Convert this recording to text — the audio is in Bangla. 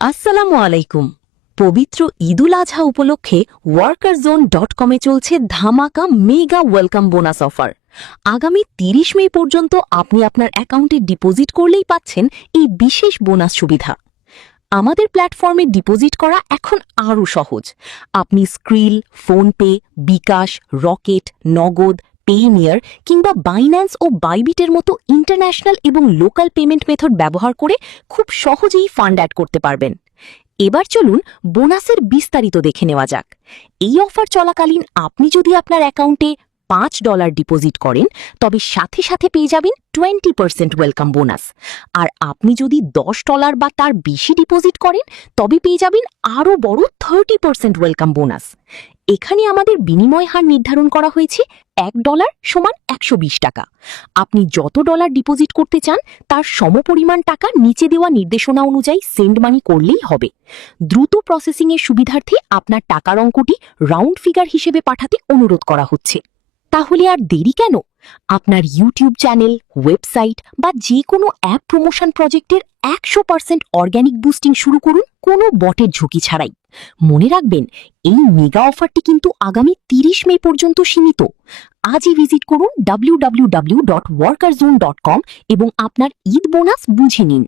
আসসালামু আলাইকুম। পবিত্র ঈদুল আজহা উপলক্ষে workerzone.com-এ চলছে ধামাকা মেগা ওয়েলকাম বোনাস অফার। আগামী ৩০ মে পর্যন্ত আপনি আপনার অ্যাকাউন্টে ডিপোজিট করলেই পাচ্ছেন এই বিশেষ বোনাস সুবিধা। আমাদের প্ল্যাটফর্মে ডিপোজিট করা এখন আরও সহজ। আপনি স্ক্রিল, ফোনপে, বিকাশ, রকেট, নগদ, পেনিয়ার কিংবা বাইন্যান্স ও বাইবিটের মতো ইন্টারন্যাশনাল এবং লোকাল পেমেন্ট মেথড ব্যবহার করে খুব সহজেই ফান্ড অ্যাড করতে পারবেন। এবার চলুন বোনাসের বিস্তারিত দেখে নেওয়া যাক। এই অফার চলাকালীন আপনি যদি আপনার অ্যাকাউন্টে $5 ডিপোজিট করেন তবে সাথে সাথে পেয়ে যাবেন 20% ওয়েলকাম বোনাস। আর আপনি যদি $10 বা তার বেশি ডিপোজিট করেন তবে পেয়ে যাবেন আরও বড় 30% ওয়েলকাম বোনাস। এখানে আমাদের বিনিময় হার নির্ধারণ করা হয়েছে $1 সমান 120 টাকা। আপনি যত ডলার ডিপোজিট করতে চান তার সমপরিমাণ টাকা নিচে দেওয়া নির্দেশনা অনুযায়ী সেন্ড মানি করলেই হবে। দ্রুত প্রসেসিংয়ের সুবিধার্থে আপনার টাকার অঙ্কটি রাউন্ড ফিগার হিসেবে পাঠাতে অনুরোধ করা হচ্ছে। তাহলে আর দেরি কেন? আপনার ইউটিউব চ্যানেল, ওয়েবসাইট বা যে কোনো অ্যাপ প্রমোশন প্রজেক্টের 100% অর্গ্যানিক বুস্টিং শুরু করুন কোনো বটের ঝুঁকি ছাড়াই। মনে রাখবেন, এই মেগা অফারটি কিন্তু আগামী 30 মে পর্যন্ত সীমিত। আজই ভিজিট করুন www.workerzone.com এবং আপনার ঈদ বোনাস বুঝে নিন।